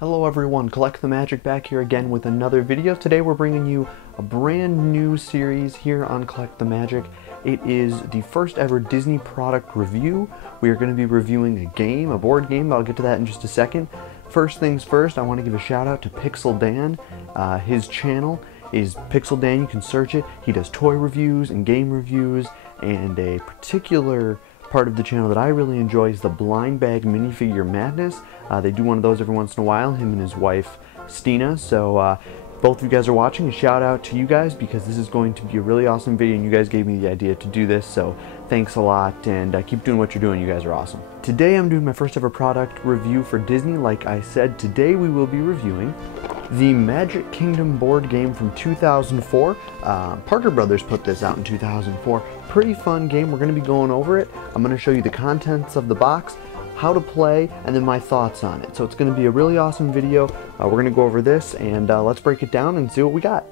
Hello everyone, Collect the Magic back here again with another video. Today we're bringing you a brand new series here on Collect the Magic. It is the first ever Disney product review. We are going to be reviewing a game, a board game. I'll get to that in just a second. First things first, I want to give a shout out to Pixel Dan. His channel is Pixel Dan, you can search it. He does toy reviews and game reviews, and a particular part of the channel that I really enjoy is the Blind Bag Minifigure Madness. They do one of those every once in a while, him and his wife Stina. So both of you guys are watching. A shout out to you guys because this is going to be a really awesome video and you guys gave me the idea to do this, so thanks a lot, and keep doing what you're doing. You guys are awesome. Today I'm doing my first ever product review for Disney. Like I said, today we will be reviewing the Magic Kingdom board game from 2004. Parker Brothers put this out in 2004. Pretty fun game. We're going to be going over it. I'm going to show you the contents of the box, how to play, and then my thoughts on it. So it's going to be a really awesome video. We're going to go over this, and let's break it down and see what we got.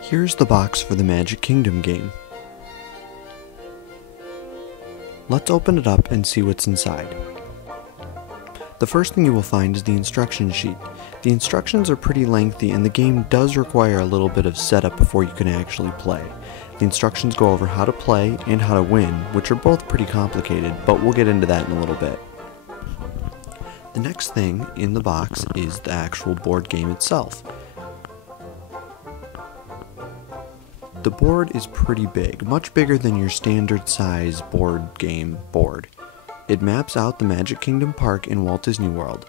Here's the box for the Magic Kingdom game. Let's open it up and see what's inside. The first thing you will find is the instruction sheet. The instructions are pretty lengthy and the game does require a little bit of setup before you can actually play. The instructions go over how to play and how to win, which are both pretty complicated, but we'll get into that in a little bit. The next thing in the box is the actual board game itself. The board is pretty big, much bigger than your standard size board game board. It maps out the Magic Kingdom Park in Walt Disney World.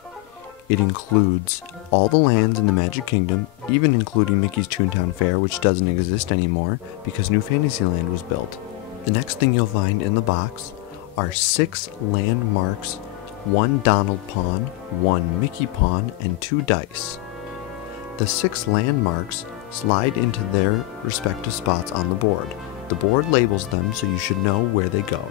It includes all the lands in the Magic Kingdom, even including Mickey's Toontown Fair, which doesn't exist anymore because New Fantasyland was built. The next thing you'll find in the box are 6 landmarks, 1 Donald pawn, 1 Mickey pawn, and 2 dice. The 6 landmarks slide into their respective spots on the board. The board labels them so you should know where they go.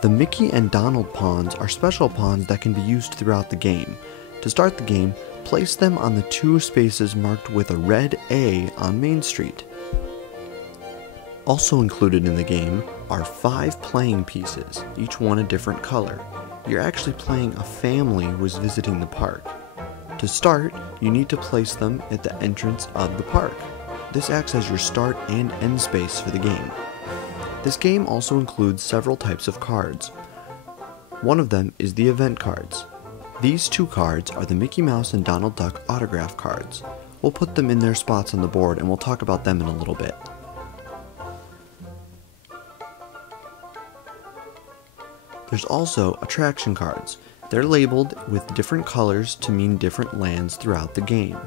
The Mickey and Donald pawns are special pawns that can be used throughout the game. To start the game, place them on the 2 spaces marked with a red A on Main Street. Also included in the game are 5 playing pieces, each one a different color. You're actually playing a family who is visiting the park. To start, you need to place them at the entrance of the park. This acts as your start and end space for the game. This game also includes several types of cards. One of them is the event cards. These 2 cards are the Mickey Mouse and Donald Duck autograph cards. We'll put them in their spots on the board and we'll talk about them in a little bit. There's also attraction cards. They're labeled with different colors to mean different lands throughout the game.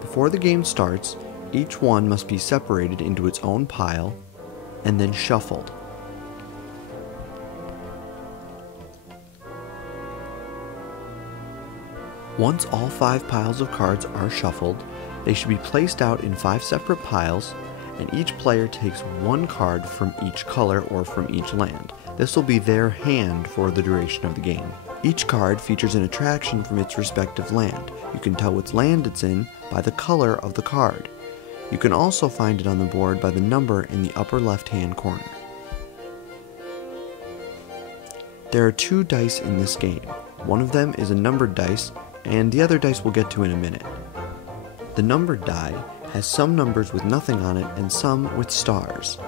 Before the game starts, each one must be separated into its own pile and then shuffled. Once all 5 piles of cards are shuffled, they should be placed out in 5 separate piles, and each player takes 1 card from each color or from each land. This will be their hand for the duration of the game. Each card features an attraction from its respective land. You can tell which land it's in by the color of the card. You can also find it on the board by the number in the upper left-hand corner. There are 2 dice in this game. One of them is a numbered dice, and the other dice we'll get to in a minute. The numbered die has some numbers with nothing on it and some with stars.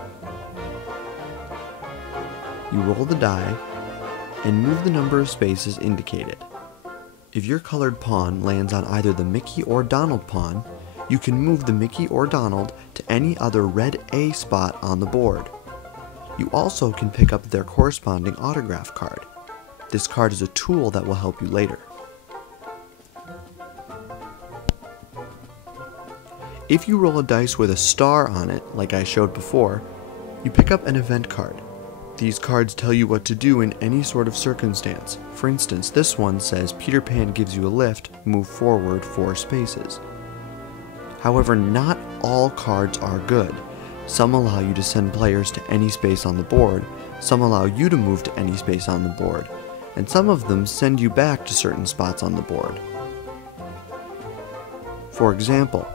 You roll the die and move the number of spaces indicated. If your colored pawn lands on either the Mickey or Donald pawn, you can move the Mickey or Donald to any other red A spot on the board. You also can pick up their corresponding autograph card. This card is a tool that will help you later. If you roll a dice with a star on it, like I showed before, you pick up an event card. These cards tell you what to do in any sort of circumstance. For instance, this one says Peter Pan gives you a lift, move forward 4 spaces. However, not all cards are good. Some allow you to send players to any space on the board, some allow you to move to any space on the board, and some of them send you back to certain spots on the board. For example,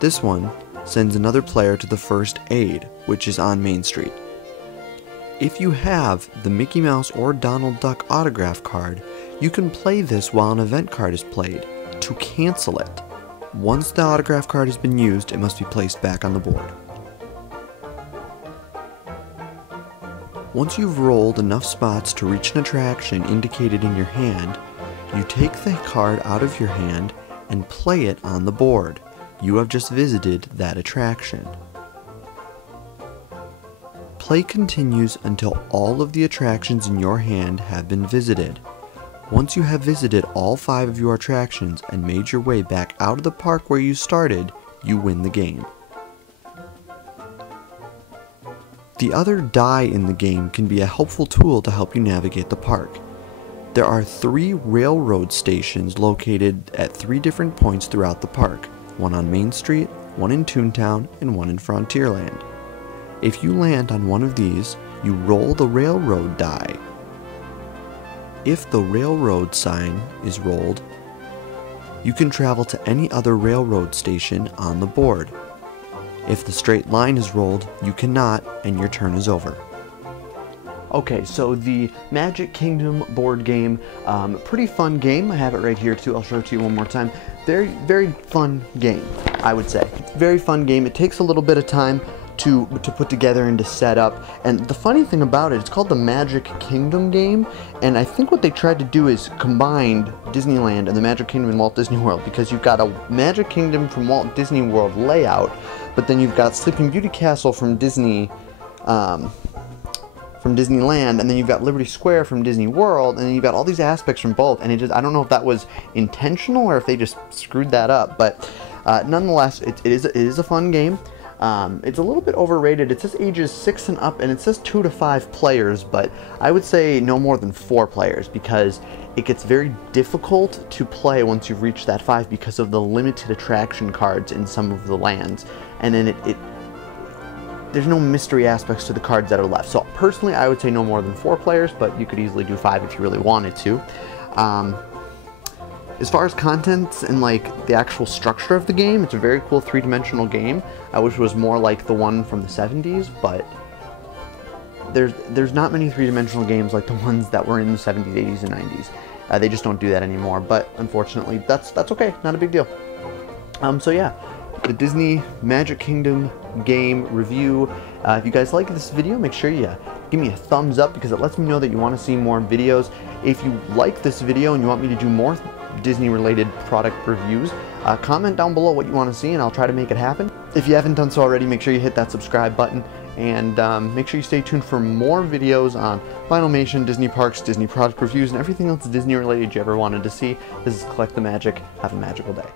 this one sends another player to the first aid, which is on Main Street. If you have the Mickey Mouse or Donald Duck autograph card, you can play this while an event card is played, to cancel it. Once the autograph card has been used, it must be placed back on the board. Once you've rolled enough spots to reach an attraction indicated in your hand, you take the card out of your hand and play it on the board. You have just visited that attraction. Play continues until all of the attractions in your hand have been visited. Once you have visited all 5 of your attractions and made your way back out of the park where you started, you win the game. The other die in the game can be a helpful tool to help you navigate the park. There are 3 railroad stations located at 3 different points throughout the park, one on Main Street, one in Toontown, and one in Frontierland. If you land on one of these, you roll the railroad die. If the railroad sign is rolled, you can travel to any other railroad station on the board. If the straight line is rolled, you cannot, and your turn is over. Okay, so the Magic Kingdom board game, pretty fun game. I have it right here too. I'll show it to you one more time. Very fun game, I would say. Very fun game. It takes a little bit of time to put together and to set up. And the funny thing about it, it's called the Magic Kingdom game, and I think what they tried to do is combine Disneyland and the Magic Kingdom in Walt Disney World, because you've got a Magic Kingdom from Walt Disney World layout, but then you've got Sleeping Beauty Castle from Disneyland, and then you've got Liberty Square from Disney World, and then you've got all these aspects from both, and I don't know if that was intentional or if they just screwed that up, but nonetheless, it is a fun game. It's a little bit overrated. It says ages 6 and up, and it says 2 to 5 players, but I would say no more than 4 players, because it gets very difficult to play once you've reached that 5 because of the limited attraction cards in some of the lands, and then there's no mystery aspects to the cards that are left. So personally, I would say no more than 4 players, but you could easily do 5 if you really wanted to. As far as contents and like the actual structure of the game, it's a very cool 3-dimensional game. I wish it was more like the one from the 70s, but there's not many 3-dimensional games like the ones that were in the 70s, 80s, and 90s. They just don't do that anymore, but unfortunately, that's okay, not a big deal. So yeah, the Disney Magic Kingdom game review. If you guys like this video, make sure you give me a thumbs up, because it lets me know that you want to see more videos. If you like this video and you want me to do more Disney related product reviews, comment down below what you want to see and I'll try to make it happen. If you haven't done so already, make sure you hit that subscribe button, and make sure you stay tuned for more videos on Filmation, Disney parks, Disney product reviews, and everything else Disney related you ever wanted to see. This is Collect the Magic. Have a magical day.